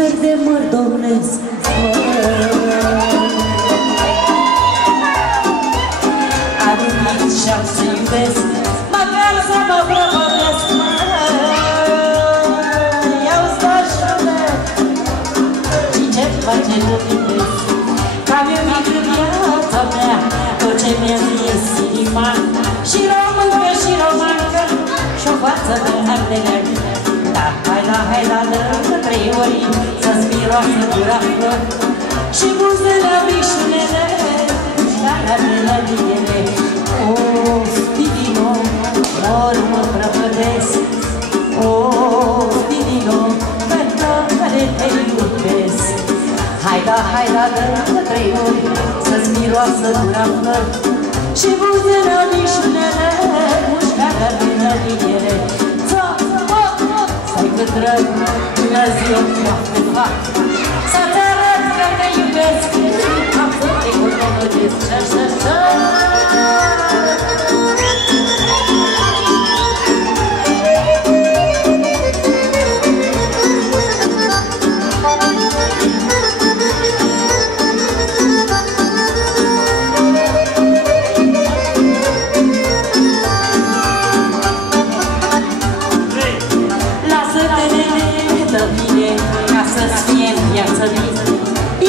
stări de măr domnesc. Arunc și-am să iubesc, măcar să mă prăpădesc. Iau-ți dașule și ce-mi face lumintesc. Că-am iubit în viața mea tot ce mi-a zis inima. Și româncă și romancă și-o față de ardeleag. Da, hai la lângă 3 ori să-ți miroasă gura flor și buzele mișunele ștarea de la liele. O, Spidino, ori mă prăpădesc. O, Spidino, pentru care te iubesc. Hai la lângă 3 ori să-ți miroasă gura flor și buzele mișunele ștarea de la liele. Stai că drag, bună ziua, noapte fac să te arăt că te iubesc. Am să te cotonădesc.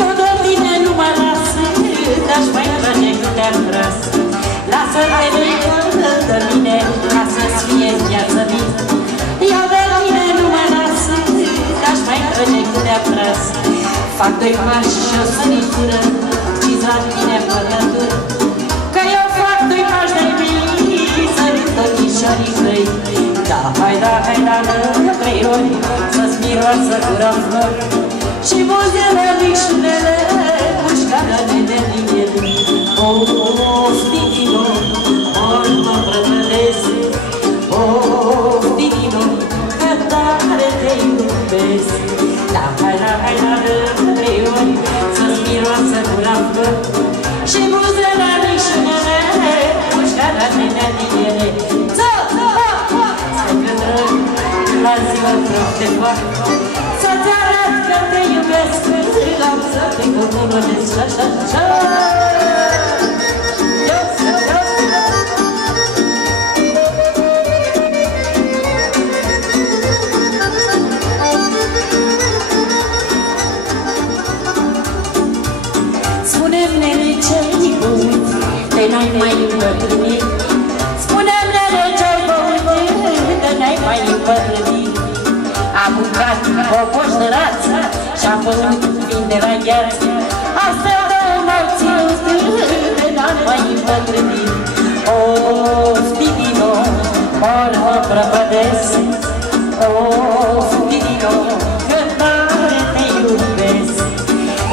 Eu de tine nu mă las, te-aș mai trage cât te-am tras. Lasă-te de mine ca să-ți fie viață mie. Eu de tine nu mă las, te-aș mai trage cât te-am tras. Fac 2 pași și o săritură, și-ți la tine pădătură. Că eu fac 2 pași de-ai mii, sărit ochișorii tăi. Da, hai la lângă 3 ori să-ți miroasă gura flor și buzele mișunele mușcarea de liele. O, Spidino, ori mă prăpădesc. O, Spidino, că tare te iubesc. Da, hai la lângă 3 ori să-ți miroasă gura flor și buzele mișunele mușcarea de liele. Stai că drag, la ziua te fac să-ți arăt că te iubesc. Am să te cotonădesc. Spune-mi, nene, ce-ai băut, de n-ai mai îmbătrânit. Spune-mi, nene, ce-ai băut, de n-ai mai îmbătrânit. Am mâncat o coș de rață și-am băut vin de la gheață. Astea două m-au ținut de n-am mai îmbătrânit. O, Spidino, ori mă prăpădesc. O, Spidino, că tare te iubesc.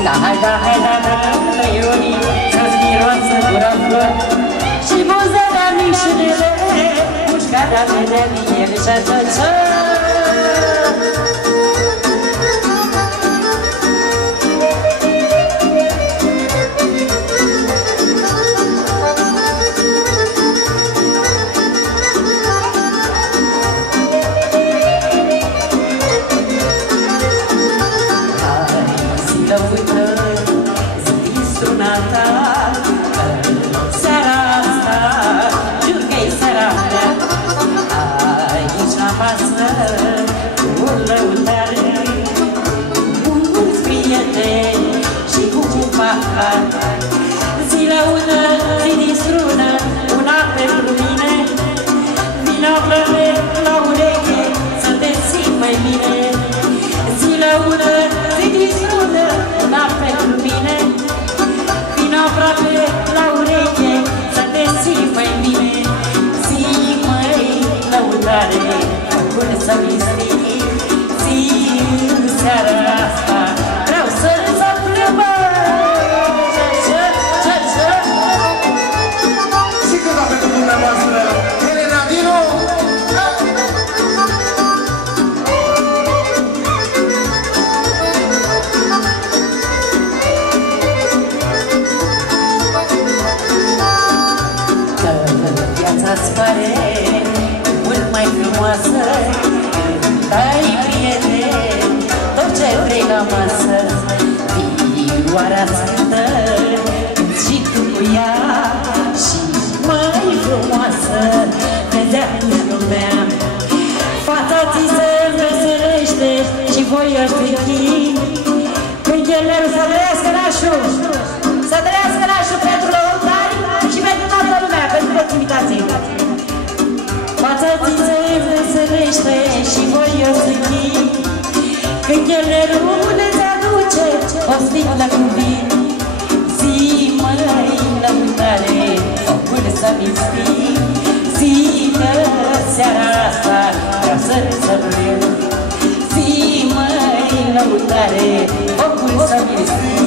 Da, hai la 3 ori să-ți miroasă gura flor și buzele mișunele mușcarea de liele. Zi laudă, zi distrună, una pentru mine. Vino aproape la ureche să te simt mai bine. Zi laudă, zi distrună, una pentru mine. Vino aproape la ureche să te simt mai bine. Zi măi lăudare, până să-mi strii. Zi în seara asta vreau să-ți aplăbă. care focul să-mi